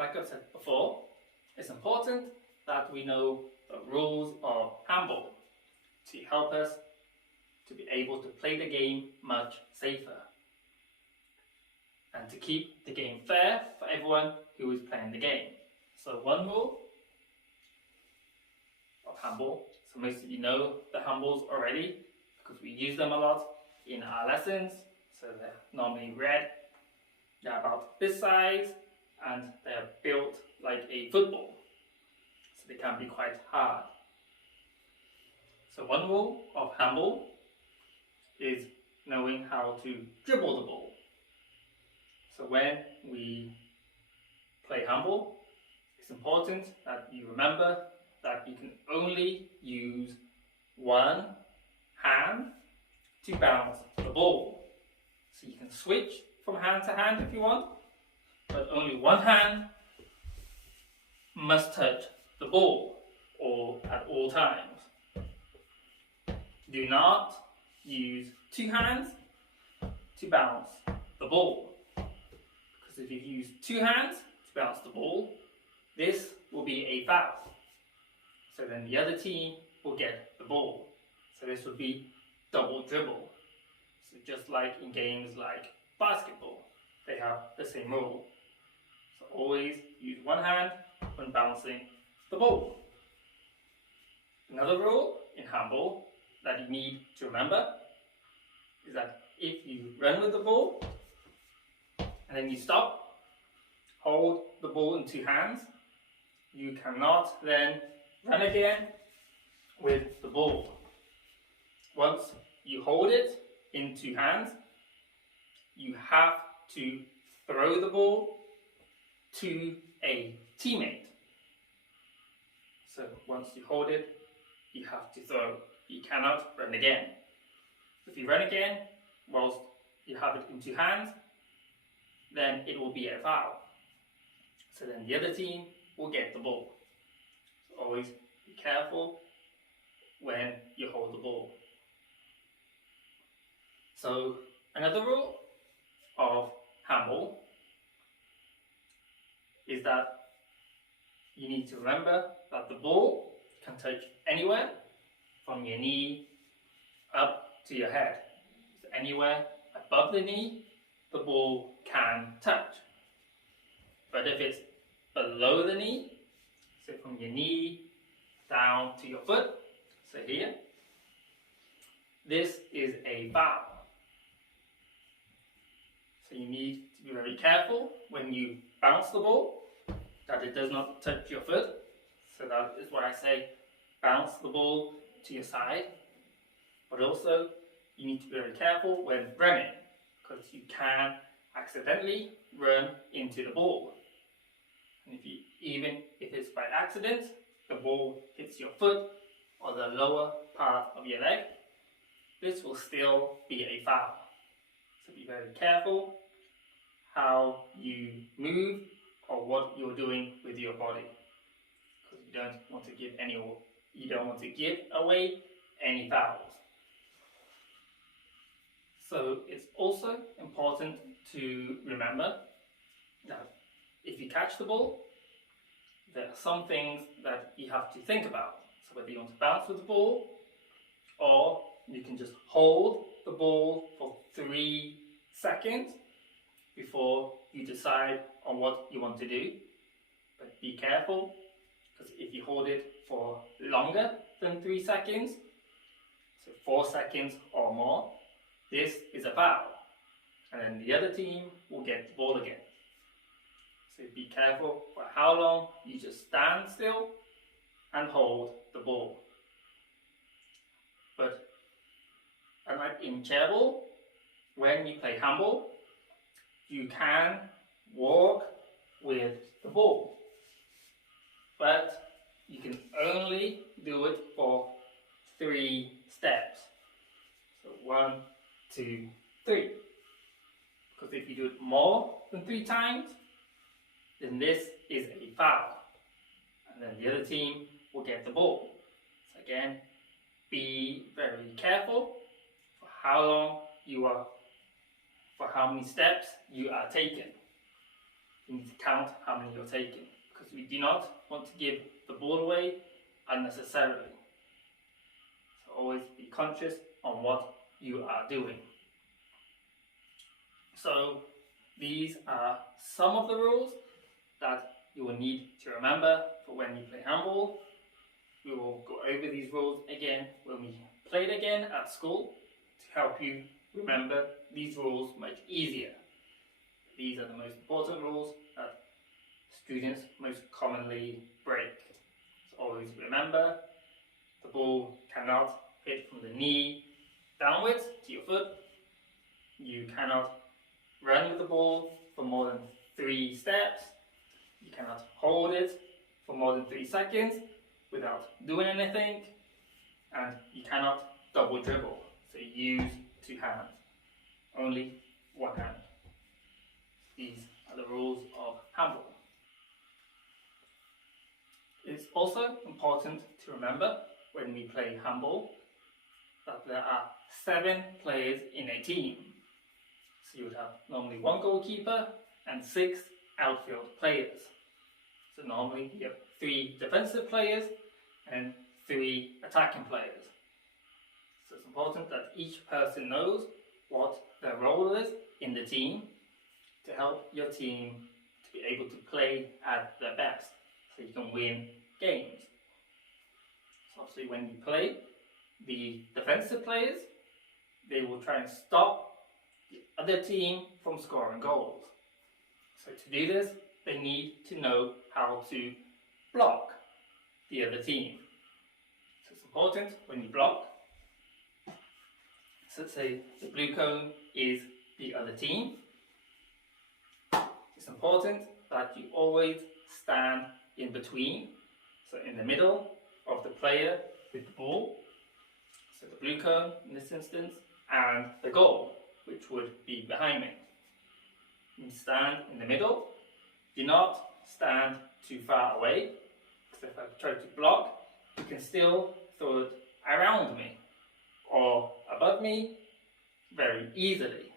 like I've said before, it's important that we know the rules of handball to help us to be able to play the game much safer and to keep the game fair for everyone who is playing the game. So one rule of handball, so most of you know the handballs already because we use them a lot in our lessons. So they're normally red, they're about this size, and they're built like a football, so they can be quite hard. So one rule of handball is knowing how to dribble the ball. So when we play handball, it's important that you remember that you can only use one hand to bounce the ball. So you can switch from hand to hand if you want, but only one hand must touch the ball at all times. Do not use two hands to bounce the ball, because if you use two hands to bounce the ball, this will be a foul. So then the other team will get the ball. So this would be double dribble. So just like in games like basketball, they have the same rule. So always use one hand when bouncing the ball. Another rule in handball that you need to remember is that if you run with the ball and then you stop, hold the ball in two hands, you cannot then run again with the ball. Once you hold it in two hands, you have to throw the ball to a teammate. So once you hold it, you have to throw. You cannot run again. If you run again whilst you have it in two hands, then it will be a foul. So then the other team will get the ball. So always be careful when you hold the ball. So another rule of handball is that you need to remember that the ball can touch anywhere from your knee up to your head. So anywhere above the knee, the ball can touch. But if it's below the knee, so from your knee down to your foot, so here, this is a foul. So you need to be very careful when you bounce the ball that it does not touch your foot. So that is why I say bounce the ball to your side. But also you need to be very careful when running, because you can accidentally run into the ball. And even if it's by accident, the ball hits your foot or the lower part of your leg, this will still be a foul. So be very careful how you move or what you're doing with your body, because you don't want to give away any fouls. So it's also important to remember that if you catch the ball, there are some things that you have to think about. So whether you want to bounce with the ball, or you can just hold the ball for 3 seconds before you decide on what you want to do. But be careful, because if you hold it for longer than 3 seconds, so 4 seconds or more, this is a foul. And then the other team will get the ball again. So be careful for how long you just stand still and hold the ball. But unlike in chairball, when you play handball, you can walk with the ball. But you can only do it for 3 steps. So 1, 2, 3. Because if you do it more than 3 times, then this is a foul. And then the other team will get the ball. So again, be very careful for how many steps you are taking. you need to count how many you're taking, because we do not want to give the ball away unnecessarily. So always be conscious on what you are doing. So these are some of the rules that you will need to remember for when you play handball. We will go over these rules again when we play it again at school to help you remember these rules much easier. These are the most important rules that students most commonly break. So always remember, the ball cannot hit from the knee downwards to your foot. You cannot run with the ball for more than 3 steps. You cannot hold it for more than 3 seconds without doing anything. And you cannot double dribble. So use 2 hands. Only 1 hand. These are the rules of handball. It's also important to remember when we play handball that there are 7 players in a team. So you would have normally 1 goalkeeper and 6 outfield players. So normally you have 3 defensive players and 3 attacking players. So it's important that each person knows what their role is in the team to help your team to be able to play at their best so you can win games. So obviously when you play, the defensive players, they will try and stop the other team from scoring goals. So to do this, they need to know how to block the other team. So it's important when you block. So let's say the blue cone is the other team. It's important that you always stand in between, so in the middle of the player with the ball, so the blue cone in this instance, and the goal, which would be behind me. You stand in the middle. Do not stand too far away, because if I try to block, you can still throw it around me or above me very easily.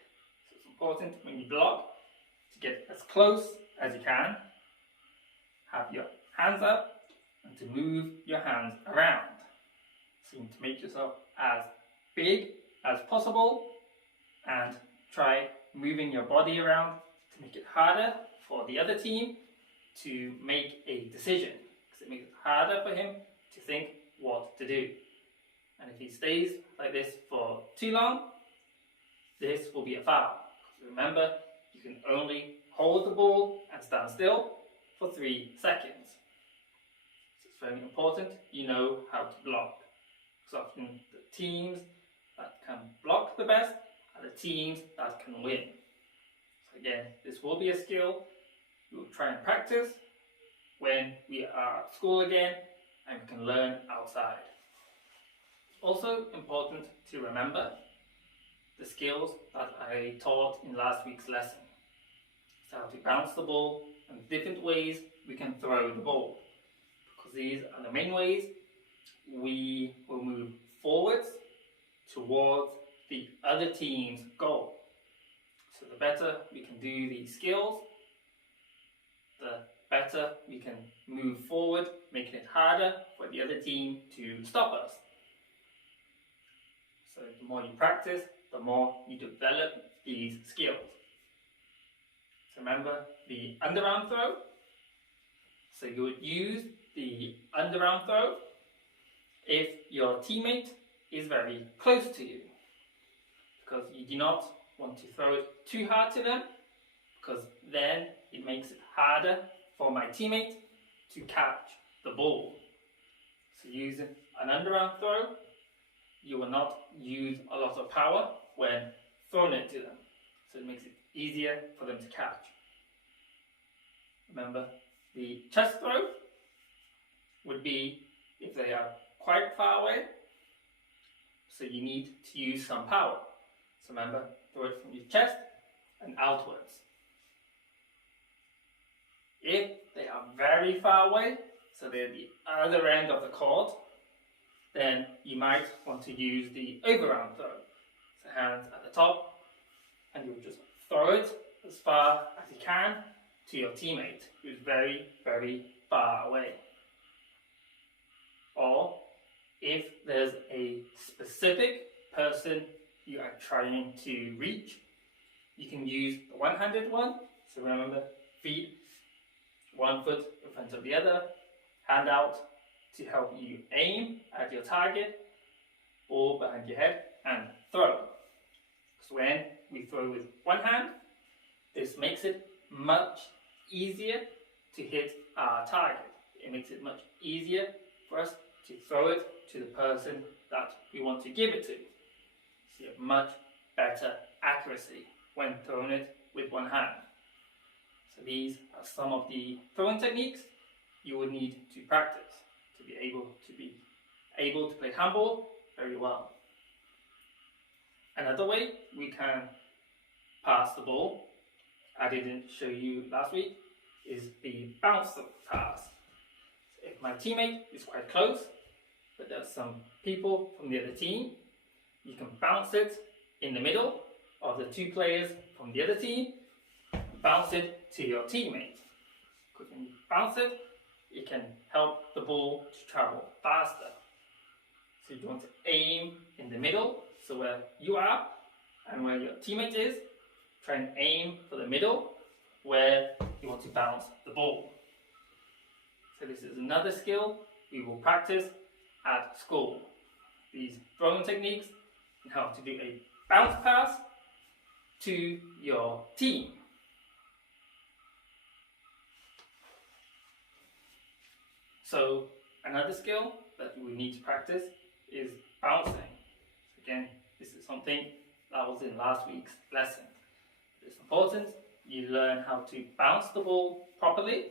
So it's important when you block to get as close as you can, have your hands up, and to move your hands around. So you need to make yourself as big as possible and try moving your body around to make it harder for the other team to make a decision, because it makes it harder for him to think what to do. And if he stays like this for too long, this will be a foul. So remember, you can only hold the ball and stand still for 3 seconds. So it's very important you know how to block. Because often the teams that can block the best are the teams that can win. So again, this will be a skill we will try and practice when we are at school again and we can learn outside. Also important to remember the skills that I taught in last week's lesson. So how to bounce the ball and different ways we can throw the ball. Because these are the main ways we will move forwards towards the other team's goal. So the better we can do these skills, the better we can move forward, making it harder for the other team to stop us. So the more you practice, the more you develop these skills. So remember the underarm throw. So you would use the underarm throw if your teammate is very close to you, because you do not want to throw it too hard to them, because then it makes it harder for my teammate to catch the ball. So using an underarm throw, you will not use a lot of power when throwing it to them, so it makes it easier for them to catch. Remember, the chest throw would be if they are quite far away, so you need to use some power. So remember, throw it from your chest and outwards. If they are very far away, so they're the other end of the court, then you might want to use the overarm throw. So hands at the top, and you'll just throw it as far as you can to your teammate who's very, very far away. Or if there's a specific person you are trying to reach, you can use the one-handed one. So remember, feet, one foot in front of the other, hand out to help you aim at your target, ball behind your head, and throw. So when we throw with one hand, this makes it much easier to hit our target. It makes it much easier for us to throw it to the person that we want to give it to. So you have much better accuracy when throwing it with one hand. So these are some of the throwing techniques you would need to practice to be able to play handball very well. Another way we can pass the ball, I didn't show you last week, is the bounce pass. So if my teammate is quite close, but there's some people from the other team, you can bounce it in the middle of the two players from the other team, bounce it to your teammate. Because when you bounce it, it can help the ball to travel faster. So you want to aim in the middle, so where you are and where your teammate is, try and aim for the middle where you want to bounce the ball. So this is another skill we will practice at school. These throwing techniques and how to do a bounce pass to your team. So another skill that we need to practice is bouncing. Again, this is something that was in last week's lesson. It's important you learn how to bounce the ball properly,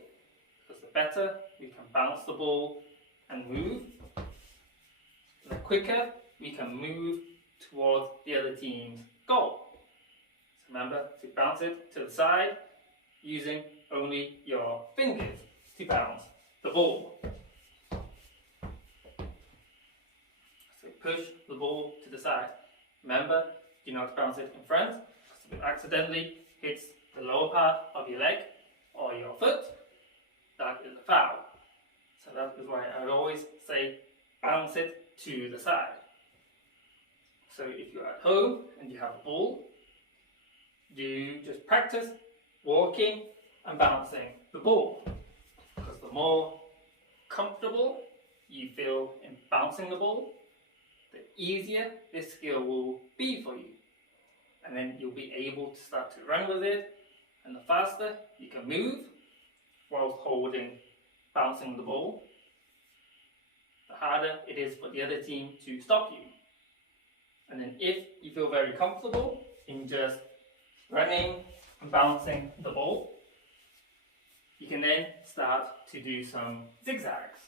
because the better we can bounce the ball and move, the quicker we can move towards the other team's goal. So remember to bounce it to the side using only your fingers to bounce the ball. So push the ball to the side. Remember, do not bounce it in front, because if it accidentally hits the lower part of your leg or your foot, that is a foul. So that is why I always say bounce it to the side. So if you're at home and you have a ball, you just practice walking and bouncing the ball. Because the more comfortable you feel in bouncing the ball, the easier this skill will be for you. And then you'll be able to start to run with it, and the faster you can move whilst bouncing the ball, the harder it is for the other team to stop you. And then if you feel very comfortable in just running and bouncing the ball, you can then start to do some zigzags.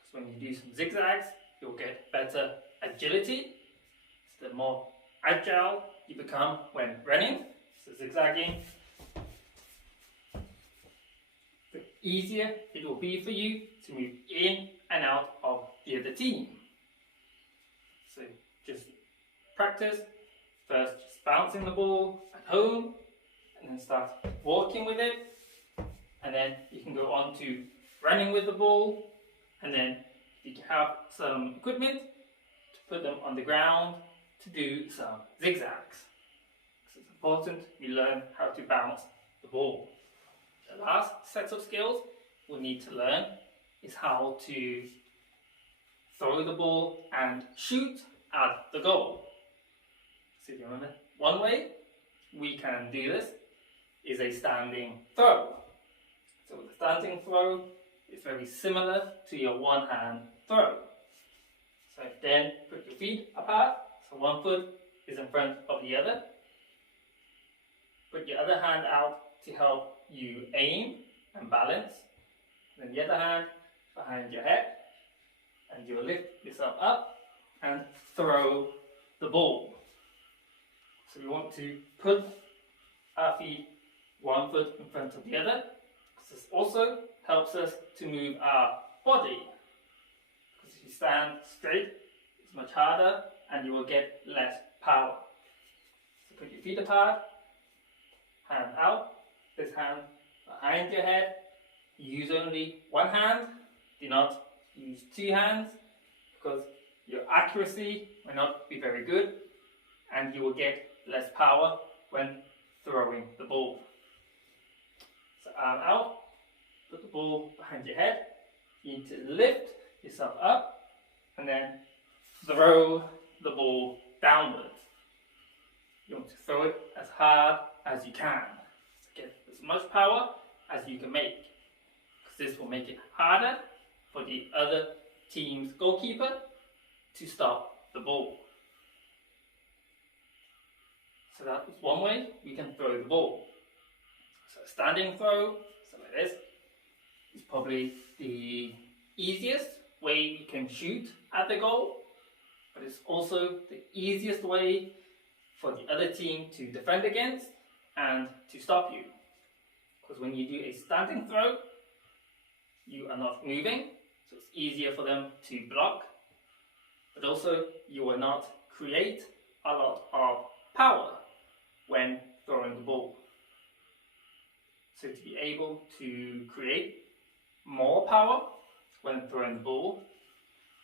Because when you do some zigzags, you'll get better agility. So the more agile you become when running, so zigzagging, the easier it will be for you to move in and out of the other team. So just practice, first just bouncing the ball at home, and then start walking with it, and then you can go on to running with the ball, and then you can have some equipment to put them on the ground to do some zigzags. So it's important we learn how to bounce the ball. The last set of skills we'll need to learn is how to throw the ball and shoot at the goal. So if you remember, one way we can do this is a standing throw. So with a standing throw, it's very similar to your one hand throw. So then put your feet apart, so one foot is in front of the other. Put your other hand out to help you aim and balance. Then the other hand behind your head, and you'll lift yourself up and throw the ball. So we want to put our feet one foot in front of the other. This also helps us to move our body. Because if you stand straight, it's much harder and you will get less power. So put your feet apart, hand out, this hand behind your head. Use only one hand. Do not use two hands because your accuracy may not be very good and you will get less power when throwing the ball. So arm out, put the ball behind your head. You need to lift yourself up and then throw the ball downwards. You want to throw it as hard as you can. So get as much power as you can make, because this will make it harder for the other team's goalkeeper to stop the ball. So that is one way we can throw the ball. So a standing throw, so like this, is probably the easiest way you can shoot at the goal, but it's also the easiest way for the other team to defend against and to stop you. Because when you do a standing throw, you are not moving, so it's easier for them to block, but also you will not create a lot of power when throwing the ball. So to be able to create more power when throwing the ball,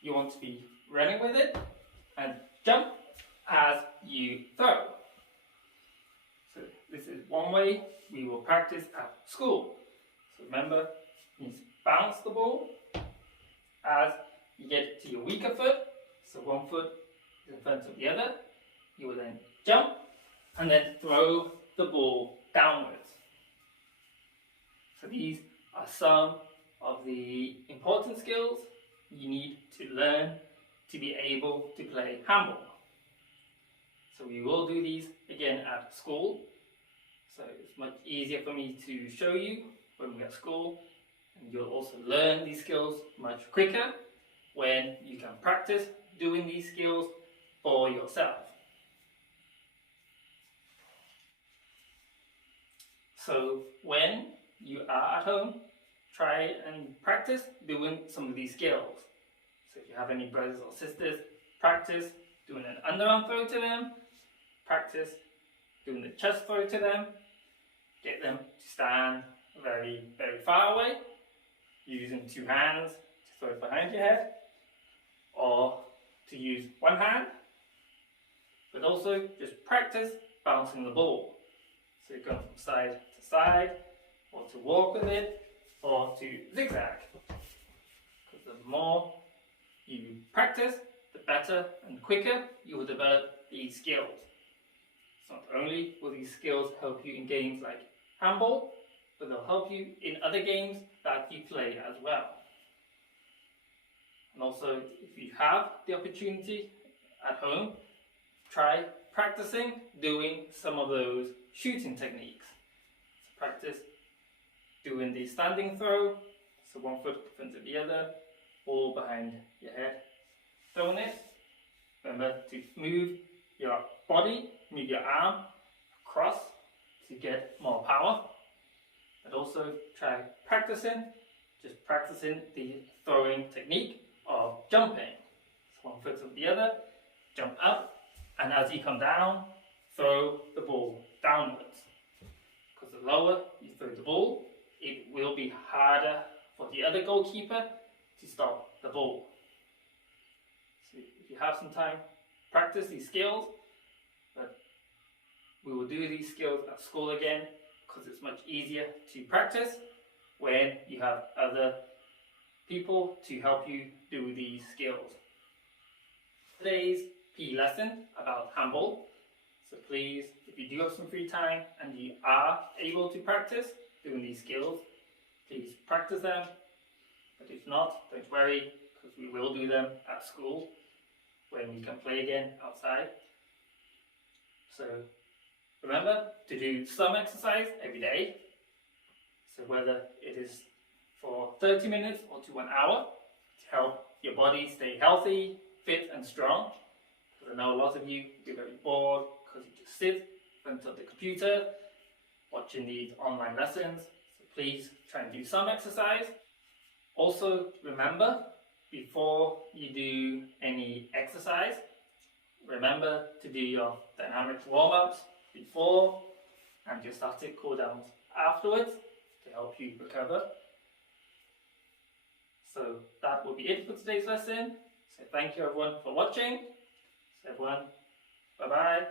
you want to be running with it and jump as you throw. So this is one way we will practice at school. So remember, you need to bounce the ball as you get to your weaker foot. So one foot is in front of the other. You will then jump and then throw the ball downwards. So these are some of the important skills you need to learn to be able to play handball. So we will do these again at school. So it's much easier for me to show you when we're at school, and you'll also learn these skills much quicker when you can practice doing these skills for yourself. So when you are at home, try and practice doing some of these skills. So if you have any brothers or sisters, practice doing an underarm throw to them, practice doing the chest throw to them, get them to stand very, very far away, using two hands to throw it behind your head, or to use one hand, but also just practice bouncing the ball. So you're going from side to side, or to walk with it, or to zigzag. Because the more you practice, the better and quicker you will develop these skills. So not only will these skills help you in games like handball, but they'll help you in other games that you play as well. And also, if you have the opportunity at home, try practicing doing some of those shooting techniques. So practice doing the standing throw, so one foot in front of the other, ball behind your head, throwing it. Remember to move your body, move your arm across to get more power. But also try practicing the throwing technique of jumping. So one foot to the other, jump up, and as you come down, throw the ball downwards. Because the lower you throw the ball, it will be harder for the other goalkeeper to stop the ball. So if you have some time, practice these skills, but we will do these skills at school again because it's much easier to practice when you have other people to help you do these skills. Today's PE lesson about handball. So please, if you do have some free time and you are able to practice doing these skills, please practice them. But if not, don't worry, because we will do them at school when we can play again outside. So remember to do some exercise every day. So whether it is for 30 minutes or to 1 hour to help your body stay healthy, fit and strong. Because I know a lot of you get very bored because you just sit in front of the computer watching these online lessons. So please try and do some exercise. Also remember, before you do any exercise, remember to do your dynamic warm-ups before and your static cool downs afterwards to help you recover. So that will be it for today's lesson. So thank you everyone for watching. So everyone, bye bye.